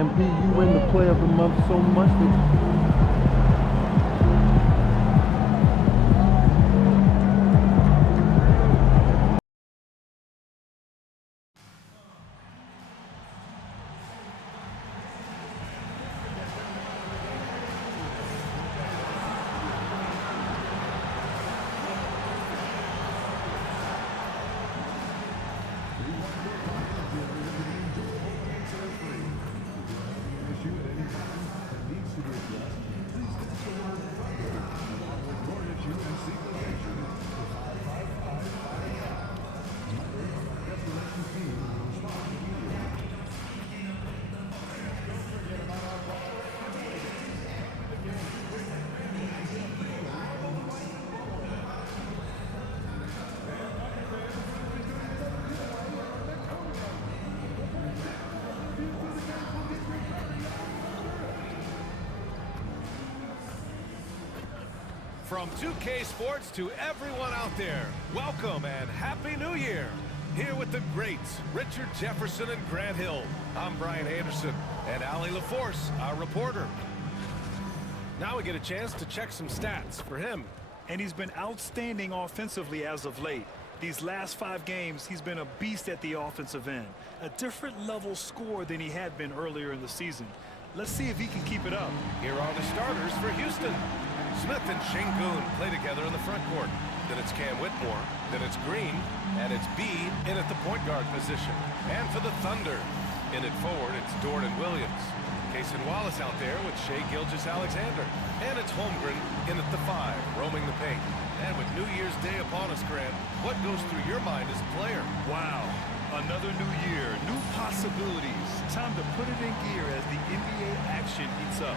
MP, you win the play of the month so much that From 2K Sports to everyone out there, welcome and Happy New Year. Here with the greats, Richard Jefferson and Grant Hill. I'm Brian Anderson, and Ali LaForce, our reporter. Now we get a chance to check some stats for him. And he's been outstanding offensively as of late. These last 5 games, he's been a beast at the offensive end. A different level score than he had been earlier in the season. Let's see if he can keep it up. Here are the starters for Houston. Smith and Şengün play together in the front court. Then it's Cam Whitmore, then it's Green, and it's B in at the point guard position. And for the Thunder, in at forward, it's Dort and Williams. Cason Wallace out there with Shai Gilgeous-Alexander. And it's Holmgren in at the 5, roaming the paint. And with New Year's Day upon us, Grant, what goes through your mind as a player? Wow, another new year, new possibilities. Time to put it in gear as the NBA action heats up.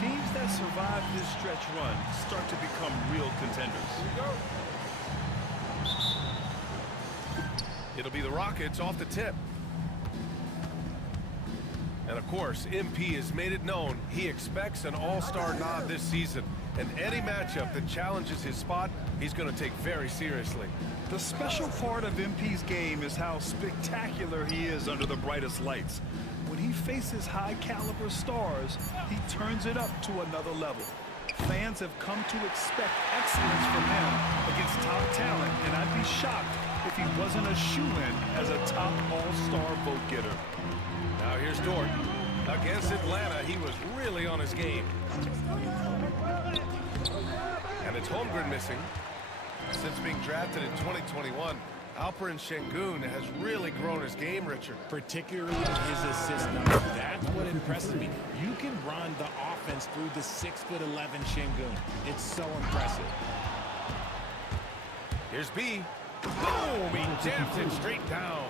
Teams that survive this stretch run start to become real contenders. It'll be the Rockets off the tip. And of course, MP has made it known he expects an all-star nod this season. And any matchup that challenges his spot, he's going to take very seriously. The special part of MP's game is how spectacular he is under the brightest lights. When he faces high-caliber stars, he turns it up to another level. Fans have come to expect excellence from him against top talent, and I'd be shocked if he wasn't a shoo-in as a top all-star vote-getter. Now here's Dort. Against Atlanta, he was really on his game. And it's Holmgren missing. Since being drafted in 2021, Alperen Şengün has really grown his game, Richard. Particularly his assist number. That's what impresses me. You can run the offense through the 6'11" Şengün. It's so impressive. Here's B. Boom! He jams it straight down.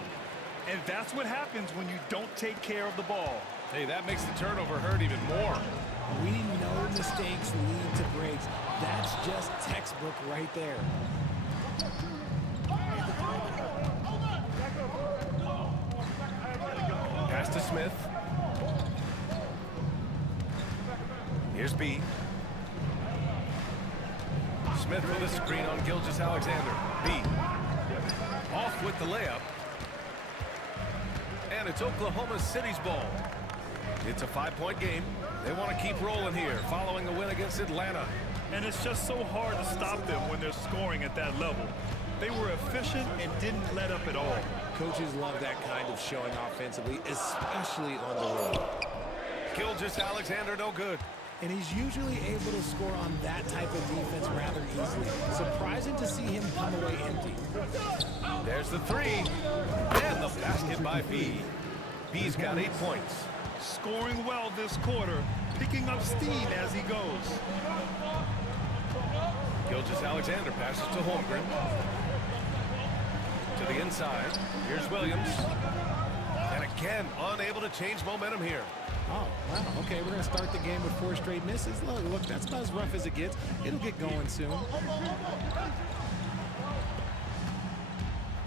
And that's what happens when you don't take care of the ball. Hey, that makes the turnover hurt even more. We know mistakes lead to breaks. That's just textbook right there. Pass to Smith. Here's B. Smith with a screen on Gilgeous-Alexander. B. Off with the layup. And it's Oklahoma City's ball. It's a 5-point game. They want to keep rolling here following the win against Atlanta. And it's just so hard to stop them when they're scoring at that level. They were efficient and didn't let up at all. Coaches love that kind of showing offensively, especially on the road. Gilgeous-Alexander no good. And he's usually able to score on that type of defense rather easily. Surprising to see him come away empty. There's the 3. And the basket by B. B's got 8 points. Scoring well this quarter, picking up steam as he goes. Gilgeous-Alexander passes to Holmgren. To the inside. Here's Williams. And again, unable to change momentum here. Oh, wow. Okay, we're going to start the game with 4 straight misses. Look, that's about as rough as it gets. It'll get going soon.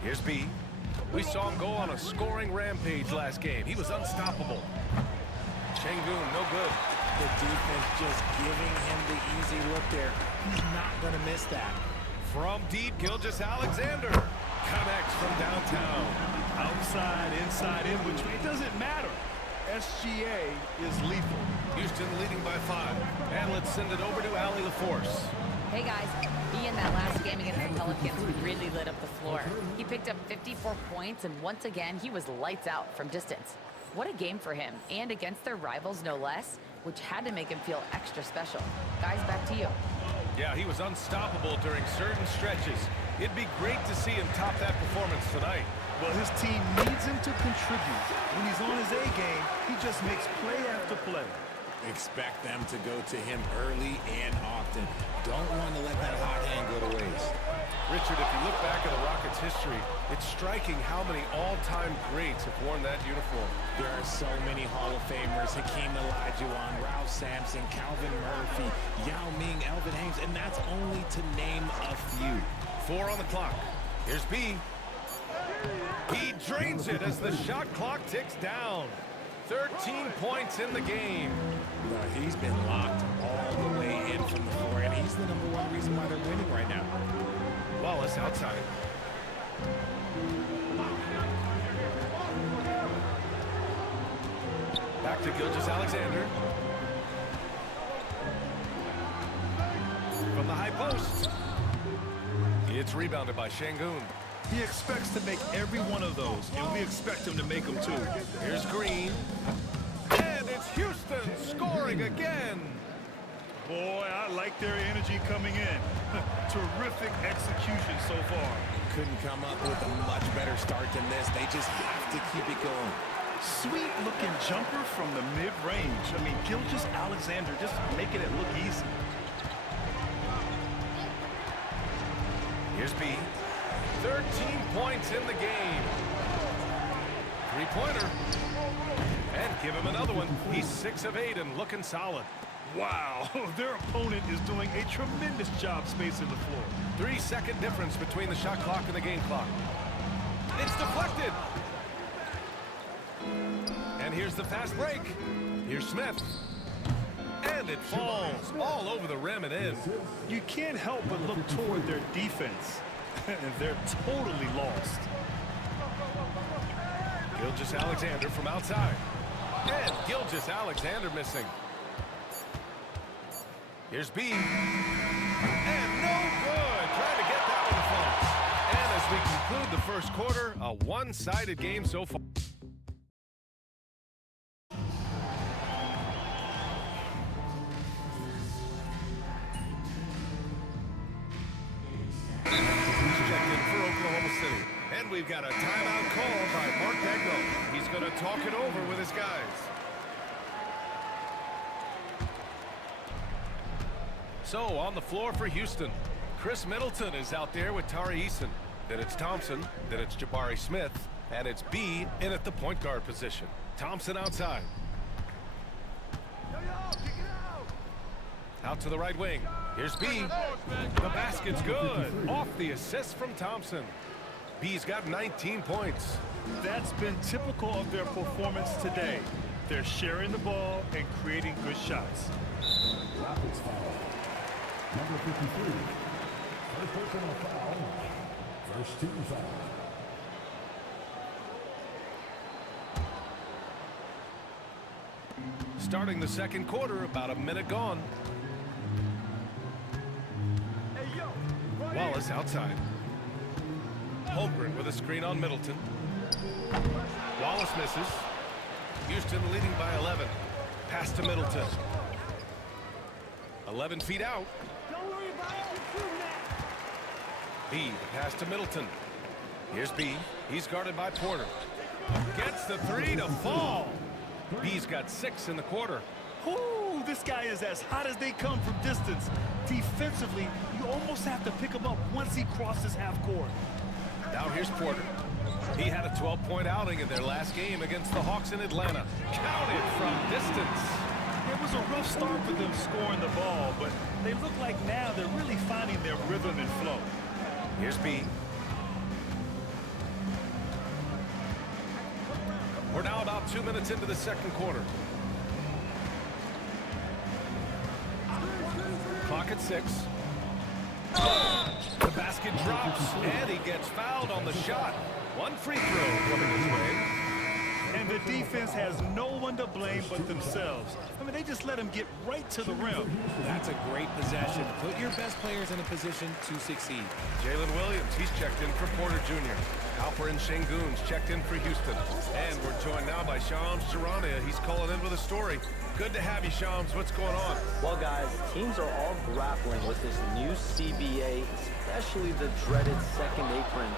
Here's B. We saw him go on a scoring rampage last game. He was unstoppable. Şengün, no good. The defense just giving him the easy look there. He's not going to miss that. From deep, Gilgeous-Alexander connects from downtown. Outside, inside, in between, it doesn't matter. SGA is lethal. Houston leading by 5. And let's send it over to Allie LaForce. Hey guys, he in that last game against the Pelicans really lit up the floor. He picked up 54 points, and once again, he was lights out from distance. What a game for him, and against their rivals no less, which had to make him feel extra special. Guys, back to you. Yeah, he was unstoppable during certain stretches. It'd be great to see him top that performance tonight. Well, his team needs him to contribute. When he's on his A game, he just makes play after play. Expect them to go to him early and often. Don't want to let that hot hand go to waste. Richard, if you look back at the Rockets' history, it's striking how many all-time greats have worn that uniform. There are so many Hall of Famers: Hakeem Olajuwon, Ralph Sampson, Calvin Murphy, Yao Ming, Elvin Hayes, and that's only to name a few. 4 on the clock. Here's B. He drains it as the shot clock ticks down. 13 points in the game. He's been locked all the way in from the floor, and he's the #1 reason why they're winning right now. Wallace outside. Back to Gilgeous-Alexander. From the high post. It's rebounded by Şengün. He expects to make every one of those, and we expect him to make them too. Here's Green. And it's Houston scoring again. Boy, I like their energy coming in. Terrific execution so far. Couldn't come up with a much better start than this. They just have to keep it going. Sweet looking jumper from the mid-range. I mean, Gilgeous-Alexander just making it look easy. Here's B. 13 points in the game. Three-pointer. And give him another one. He's 6 of 8 and looking solid. Wow, their opponent is doing a tremendous job spacing the floor. 3-second difference between the shot clock and the game clock. It's deflected. And here's the fast break. Here's Smith. And it falls all over the rim and in. You can't help but look toward their defense. And they're totally lost. Gilgeous-Alexander from outside. And Gilgeous-Alexander missing. Here's B. And no good. Trying to get that one, folks. And as we conclude the first quarter, a one-sided game so far. And we've got a timeout call by Mark Daigneault. He's going to talk it over with his guys. So on the floor for Houston, Chris Middleton is out there with Tari Eason. Then it's Thompson, then it's Jabari Smith, and it's B in at the point guard position. Thompson outside. Out to the right wing. Here's B. The basket's good. Off the assist from Thompson. B's got 19 points. That's been typical of their performance today. They're sharing the ball and creating good shots. Rockets foul. Number 53. First personal foul. First team foul. Starting the second quarter, about a minute gone. Wallace outside. Holmgren with a screen on Middleton. Wallace misses. Houston leading by 11. Pass to Middleton. 11 feet out. B, the pass to Middleton. Here's B. He's guarded by Porter. Gets the three to fall. B's got 6 in the quarter. Ooh, this guy is as hot as they come from distance. Defensively, you almost have to pick him up once he crosses half court. Now here's Porter. He had a 12-point outing in their last game against the Hawks in Atlanta. Counted from distance. It was a rough start for them scoring the ball, but they look like now they're really finding their rhythm and flow. Here's B. We're now about 2 minutes into the second quarter. Clock at 6. The basket drops, and he gets fouled on the shot. One free throw coming his way. And the defense has no one to blame but themselves. I mean, they just let him get right to the rim. That's a great possession. Put your best players in a position to succeed. Jalen Williams, he's checked in for Porter Jr. Alperen Şengün's checked in for Houston. And we're joined now by Shams Charania. He's calling in with a story. Good to have you, Shams. What's going on? Well, guys, teams are all grappling with this new CBA, especially the dreaded second apron.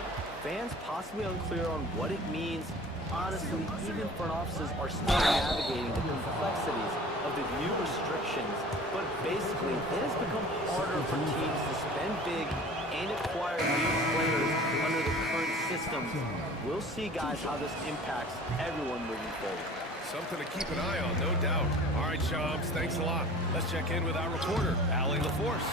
Fans possibly unclear on what it means. Honestly, even front offices are still navigating the complexities of the new restrictions. But basically, it has become harder for teams to spend big and acquire new players under the current system. We'll see, guys, how this impacts everyone moving forward. Something to keep an eye on, no doubt. All right, Shams, thanks a lot. Let's check in with our reporter, Allie LaForce.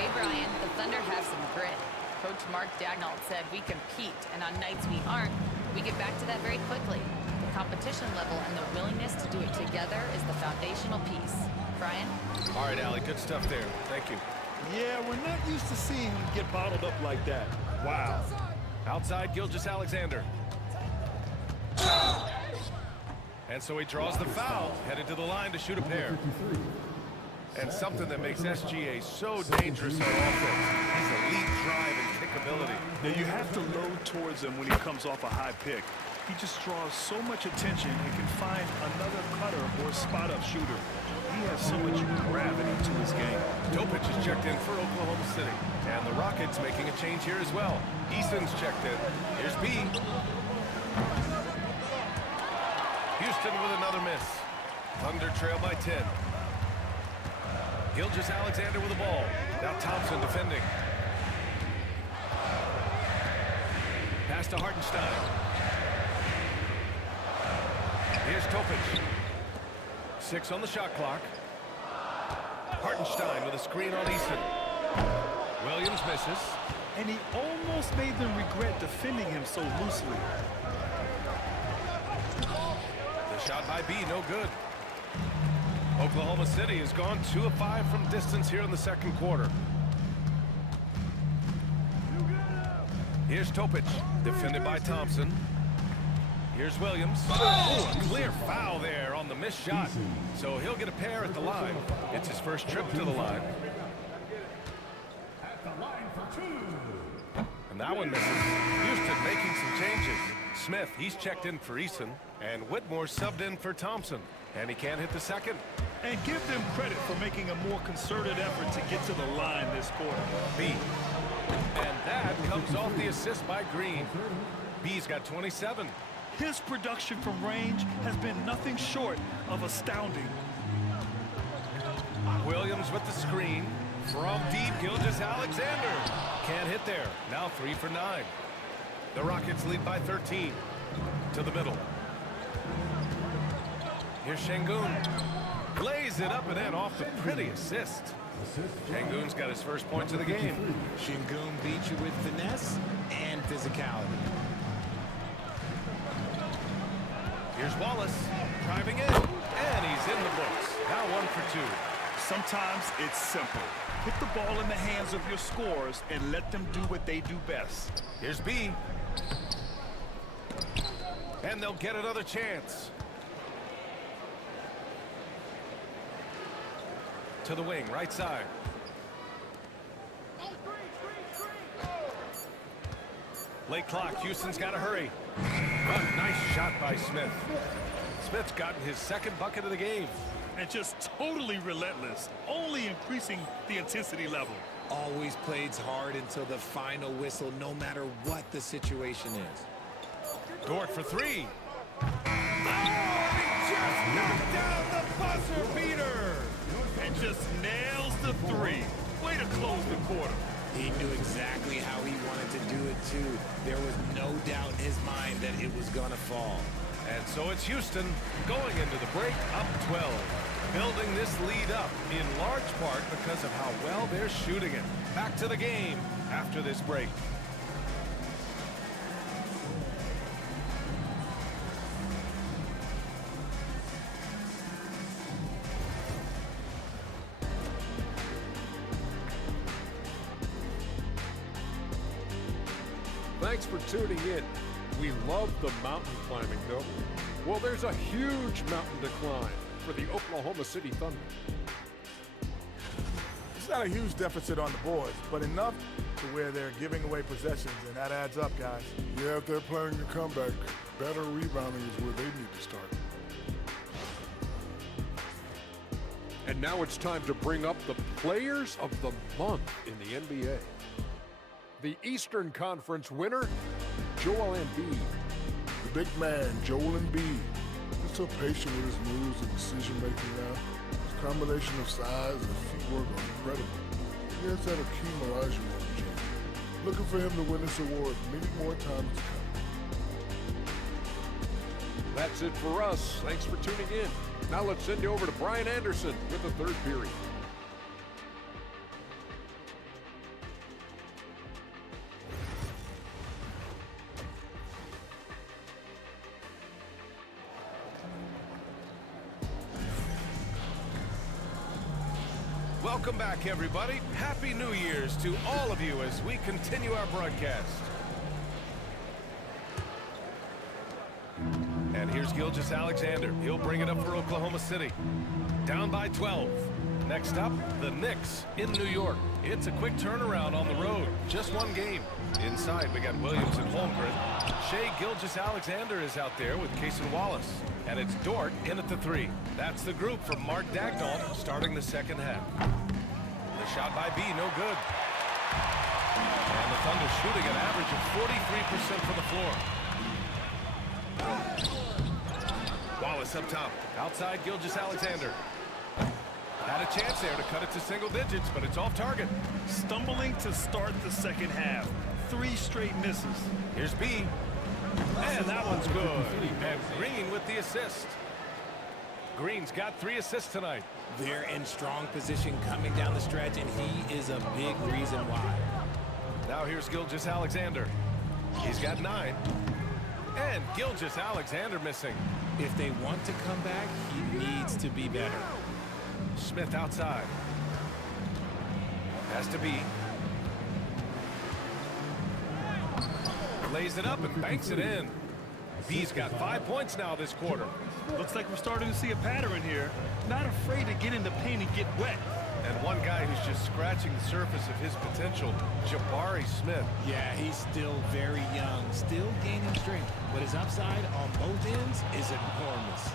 Hey, Brian, the Thunder have some grit. Coach Mark Dagnall said we compete, and on nights we aren't, we get back to that very quickly. The competition level and the willingness to do it together is the foundational piece. Brian? All right, Allie, good stuff there. Thank you. Yeah, we're not used to seeing him get bottled up like that. Wow. Outside, Gilgeous-Alexander. And so he draws the foul, headed to the line to shoot a pair. And something that makes SGA so dangerous on offense, his elite drive and kick ability. Now, you have to load towards him when he comes off a high pick. He just draws so much attention and can find another cutter or spot-up shooter. He has so much gravity to his game. Topic is checked in for Oklahoma City. And the Rockets making a change here as well. Eason's checked in. Here's B. Houston with another miss. Thunder trail by 10. Gilgeous-Alexander with the ball. Now Thompson defending. Pass to Hartenstein. Here's Topic. 6 on the shot clock. Hartenstein with a screen on Easton. Williams misses. And he almost made them regret defending him so loosely. The shot by B, no good. Oklahoma City has gone 2 of 5 from distance here in the second quarter. Here's Topic, defended by Thompson. Here's Williams. Oh, a clear foul there on the missed shot. So he'll get a pair at the line. It's his first trip to the line. At the line for 2. And that one misses. Houston making some changes. Smith, he's checked in for Eason. And Whitmore subbed in for Thompson. And he can't hit the second. And give them credit for making a more concerted effort to get to the line this quarter. B. And that comes off the assist by Green. B's got 27. His production from range has been nothing short of astounding. Williams with the screen. From deep, Gilgeous-Alexander. Can't hit there. Now 3 for 9. The Rockets lead by 13. To the middle. Here's Şengün. Lays it up and in off the pretty assist. Şengün's got his first points of the game. Şengün beat you with finesse and physicality. Here's Wallace driving in, and he's in the books. Now 1 for 2. Sometimes it's simple. Put the ball in the hands of your scorers and let them do what they do best. Here's B. And they'll get another chance. To the wing, right side. Late clock, Houston's got to hurry. But nice shot by Smith. Smith's gotten his second bucket of the game. And just totally relentless, only increasing the intensity level. Always plays hard until the final whistle, no matter what the situation is. Dort for 3. Oh, he just knocked down the buzzer beater. And just nails the 3. Way to close the quarter. He knew exactly how he wanted to do it, too. There was no doubt in his mind that it was going to fall. And so it's Houston going into the break up 12. Building this lead up in large part because of how well they're shooting it. Back to the game after this break. Thanks for tuning in. We love the mountain climbing, don't we? Well, there's a huge mountain to climb for the Oklahoma City Thunder. It's not a huge deficit on the boards, but enough to where they're giving away possessions, and that adds up, guys. Yeah, if they're planning to come back, better rebounding is where they need to start. And now it's time to bring up the Players of the Month in the NBA. The Eastern Conference winner, Joel Embiid. The big man, Joel Embiid. He's so patient with his moves and decision-making now. His combination of size and footwork are incredible. He has had a key Mirage moment. Looking for him to win this award many more times to come. That's it for us. Thanks for tuning in. Now let's send you over to Brian Anderson with the third period. Welcome back, everybody. Happy New Year's to all of you as we continue our broadcast. And here's Gilgeous-Alexander. He'll bring it up for Oklahoma City. Down by 12. Next up, the Knicks in New York. It's a quick turnaround on the road. Just one game. Inside, we got Williams and Holmgren. Shai Gilgeous-Alexander is out there with Cason Wallace. And it's Dort in at the 3. That's the group from Mark Daigneault starting the second half. The shot by B, no good. And the Thunder shooting an average of 43% from the floor. Wallace up top. Outside Gilgeous-Alexander. Had a chance there to cut it to single digits, but it's off target. Stumbling to start the second half. 3 straight misses. Here's B. And that one's good. And Green with the assist. Green's got 3 assists tonight. They're in strong position coming down the stretch, and he is a big reason why. Now here's Gilgeous-Alexander. He's got 9. And Gilgeous-Alexander missing. If they want to come back, he needs to be better. Smith outside. Has to be. Lays it up and banks it in. B's got 5 points now this quarter. Looks like we're starting to see a pattern here. Not afraid to get in the paint and get wet. And one guy who's just scratching the surface of his potential, Jabari Smith. Yeah, he's still very young, still gaining strength, but his upside on both ends is enormous.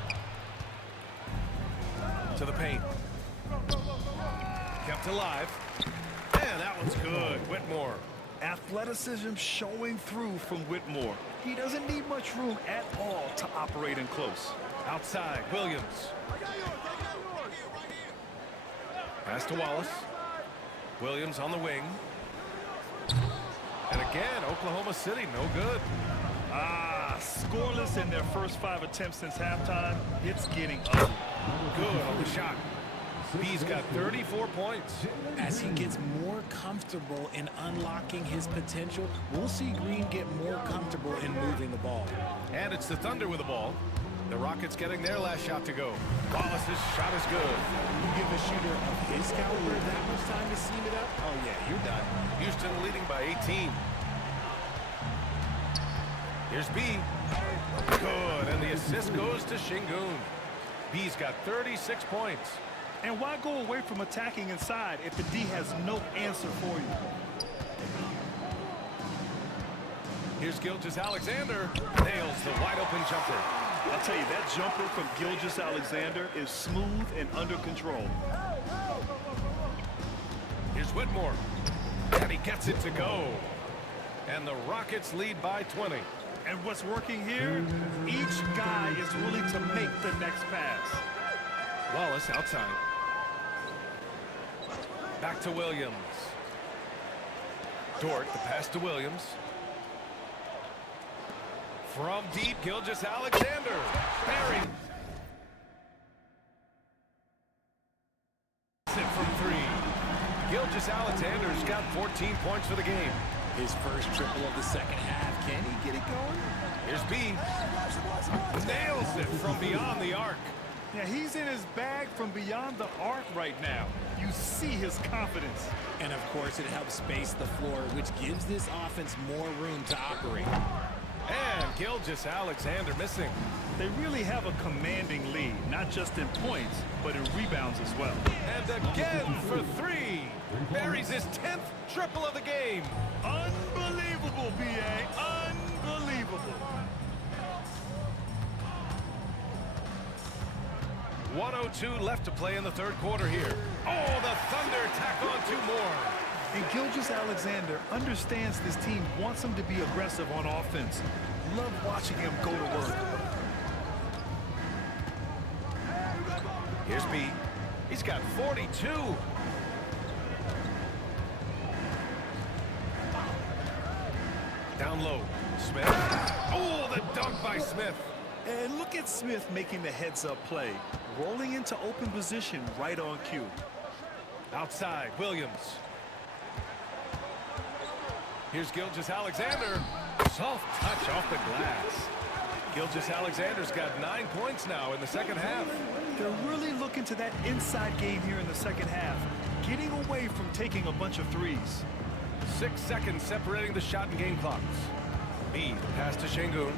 To the paint. Kept alive. And that one's good. Whitmore. Athleticism showing through from Whitmore. He doesn't need much room at all to operate in close. Outside, Williams. Pass to Wallace. Williams on the wing. And again, Oklahoma City, no good. Scoreless in their first 5 attempts since halftime. It's getting ugly. Good on the shot. B's got 34 points. As he gets more comfortable in unlocking his potential, we'll see Green get more comfortable in moving the ball. And it's the Thunder with the ball. The Rockets getting their last shot to go. Wallace's shot is good. You give a shooter of his caliber that much time to seam it up, oh yeah, you're done. Houston leading by 18. Here's B. Good, and the assist goes to Şengün. B's got 36 points. And why go away from attacking inside if the D has no answer for you? Here's Gilgeous-Alexander. Nails the wide-open jumper. I'll tell you, that jumper from Gilgeous-Alexander is smooth and under control. Here's Whitmore. And he gets it to go. And the Rockets lead by 20. And what's working here? Each guy is willing to make the next pass. Wallace outside. Back to Williams. Dort, the pass to Williams. From deep, Gilgeous-Alexander. Buried. It from 3. Gilgeous-Alexander's got 14 points for the game. His first triple of the second half. Can he get it going? Here's B. Nails it from beyond the arc. Yeah, he's in his bag from beyond the arc right now. You see his confidence. And of course, it helps space the floor, which gives this offense more room to operate. And Gilgeous-Alexander missing. They really have a commanding lead, not just in points, but in rebounds as well. And again for three. Buries his 10th triple of the game. Unbelievable, B.A. Unbelievable. 1:02 left to play in the third quarter here. Oh, the Thunder tack on 2 more. And Gilgeous-Alexander understands this team wants him to be aggressive on offense. Love watching him go to work. Here's B. He's got 42. Down low. Smith. Oh, the dunk by Smith. And look at Smith making the heads-up play, rolling into open position right on cue. Outside, Williams. Here's Gilgeous-Alexander. Soft touch off the glass. Gilgeous-Alexander's got 9 points now in the second half. They're really looking to that inside game here in the second half, getting away from taking a bunch of threes. 6 seconds separating the shot and game clocks. B, the pass to Şengün.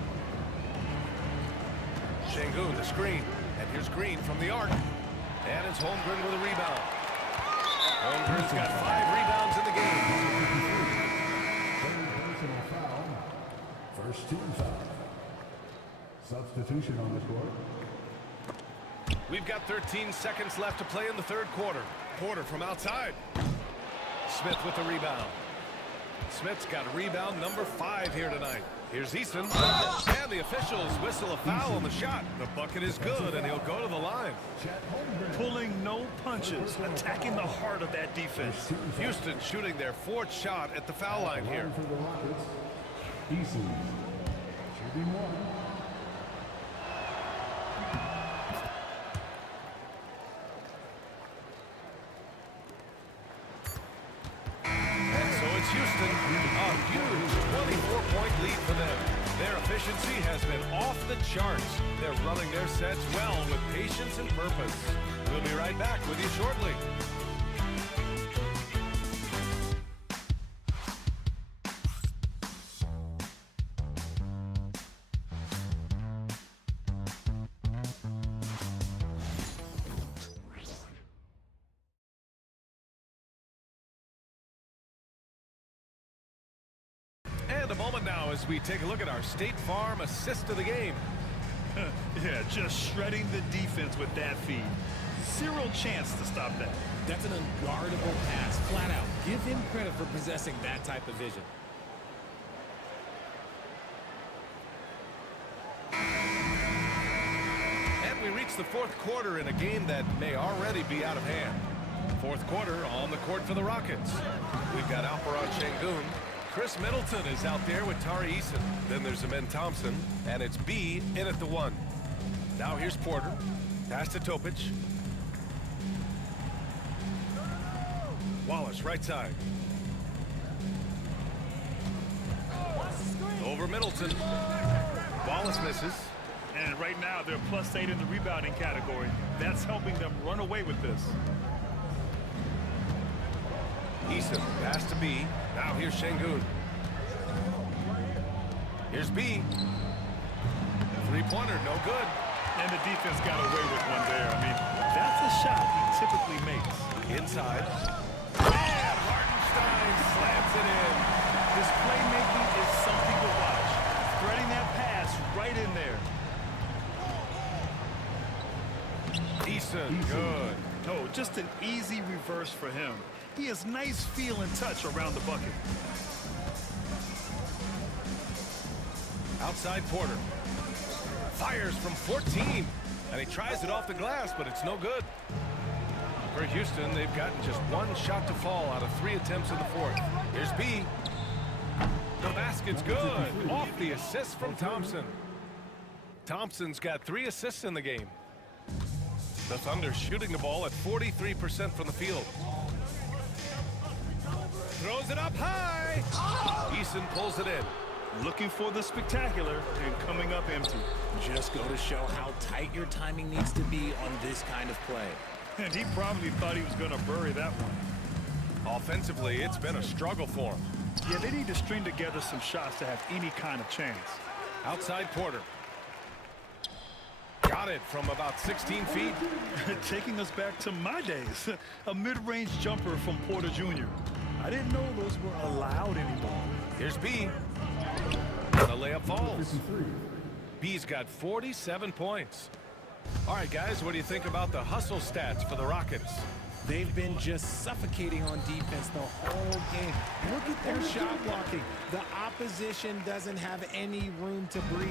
Şengün, the screen. And here's Green from the arc. And it's Holmgren with a rebound. Holmgren's got 5 rebounds in the game. Personal foul. First team foul. Substitution on the court. We've got 13 seconds left to play in the third quarter. Porter from outside. Smith with the rebound. Smith's got rebound number 5 here tonight. Here's Easton. And the officials whistle a foul on the shot. The bucket is good, and he'll go to the line. Pulling no punches, attacking the heart of that defense. Houston shooting their 4th shot at the foul line here. For the Rockets, Easton shooting 1. Houston, a huge 24-point lead for them. Their efficiency has been off the charts. They're running their sets well with patience and purpose. We'll be right back with you shortly. And a moment now as we take a look at our State Farm assist of the game. Yeah, just shredding the defense with that feed. Zero chance to stop that. That's an unguardable pass, flat out. Give him credit for possessing that type of vision. And we reach the fourth quarter in a game that may already be out of hand. Fourth quarter on the court for the Rockets. We've got Alperen Şengün. Chris Middleton is out there with Tari Eason. Then there's Amen Thompson, and it's B in at the 1. Now here's Porter. Pass to Topic. Wallace, right side. Over Middleton. Wallace misses. And right now, they're +8 in the rebounding category. That's helping them run away with this. Eason, pass to B. Now here's Şengün. Here's B. Three-pointer, no good. And the defense got away with one there. I mean, that's a shot he typically makes. Inside. And Hartenstein slams it in. His playmaking is something to watch. Threading that pass right in there. Eason, good. Oh, just an easy reverse for him. He has nice feel and touch around the bucket. Outside Porter. Fires from 14. And he tries it off the glass, but it's no good. For Houston, they've gotten just 1 shot to fall out of 3 attempts in the fourth. Here's B. The basket's good. Off the assist from Thompson. Thompson's got 3 assists in the game. The Thunder shooting the ball at 43% from the field. Throws it up high. Eason pulls it in. Looking for the spectacular and coming up empty. Just go to show how tight your timing needs to be on this kind of play. And he probably thought he was going to bury that one. Offensively, it's been a struggle for him. Yeah, they need to string together some shots to have any kind of chance. Outside Porter. Got it from about 16 feet. Taking us back to my days. A mid-range jumper from Porter Jr. I didn't know those were allowed anymore. Here's B. The layup falls. B's got 47 points. All right, guys, what do you think about the hustle stats for the Rockets? They've been just suffocating on defense the whole game. Look at their shot blocking. The opposition doesn't have any room to breathe.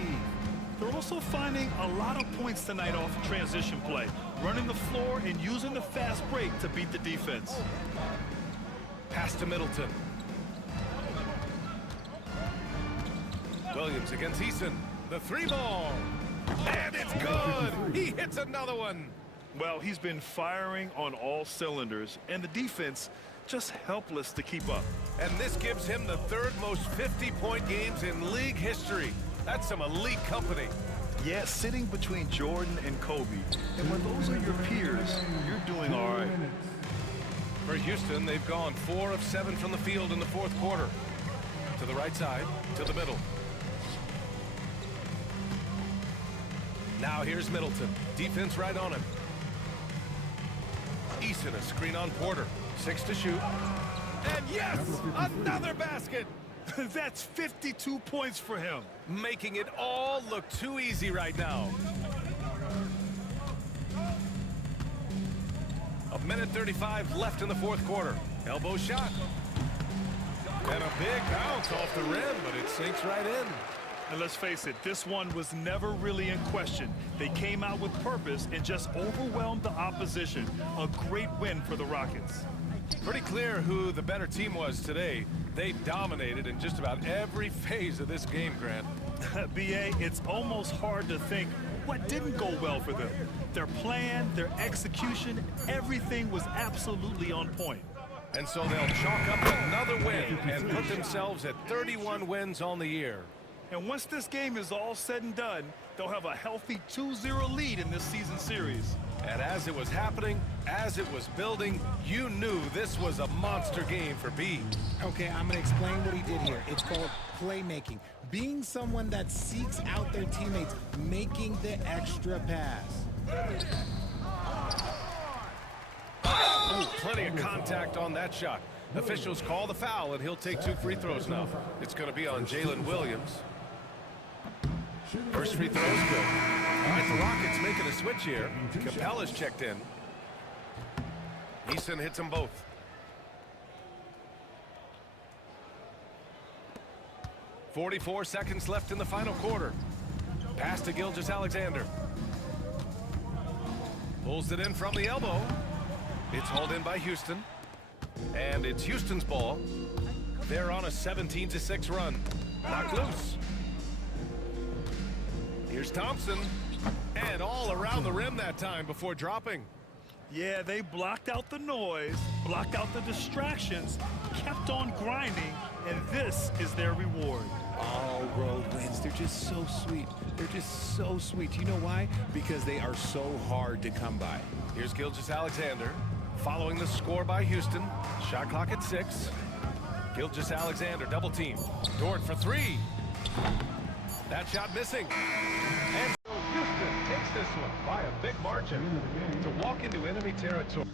They're also finding a lot of points tonight off transition play, running the floor and using the fast break to beat the defense. Pass to Middleton. Williams against Eason. The three ball. And it's good. He hits another one. Well, he's been firing on all cylinders, and the defense just helpless to keep up. And this gives him the third most 50-point games in league history. That's some elite company. Yeah, sitting between Jordan and Kobe. And when those are your peers, you're doing all right. For Houston, they've gone 4 of 7 from the field in the fourth quarter. To the right side, to the middle. Now here's Middleton. Defense right on him. Eason, a screen on Porter. 6 to shoot. And yes, another basket. That's 52 points for him. Making it all look too easy right now. A minute 35 left in the fourth quarter. Elbow shot. And a big bounce off the rim, but it sinks right in. And let's face it, this one was never really in question. They came out with purpose and just overwhelmed the opposition. A great win for the Rockets. Pretty clear who the better team was today. They dominated in just about every phase of this game, Grant. B.A., it's almost hard to think what didn't go well for them. Their plan, their execution, everything was absolutely on point. And so they'll chalk up another win and put themselves at 31 wins on the year. And once this game is all said and done, they'll have a healthy 2-0 lead in this season series. And as it was happening, as it was building, you knew this was a monster game for B. Okay, I'm going to explain what he did here. It's called playmaking. Being someone that seeks out their teammates, making the extra pass. Oh, plenty of contact on that shot. Officials call the foul, and he'll take 2 free throws now. It's going to be on Jalen Williams. First free throw is good. All right, the Rockets making a switch here. Capella's checked in. Eason hits them both. .44 seconds left in the final quarter. Pass to Gilgeous-Alexander. Pulls it in from the elbow. It's hauled in by Houston. And it's Houston's ball. They're on a 17-6 run. Knocked loose. Here's Thompson. And all around the rim that time before dropping. Yeah, they blocked out the noise, blocked out the distractions, kept on grinding, and this is their reward. All road wins. They're just so sweet. They're just so sweet. You know why? Because they are so hard to come by. Here's Gilgeous-Alexander. Following the score by Houston. Shot clock at 6. Gilgeous-Alexander double team. Dort for 3. That shot missing. And so Houston takes this one by a big margin to walk into enemy territory.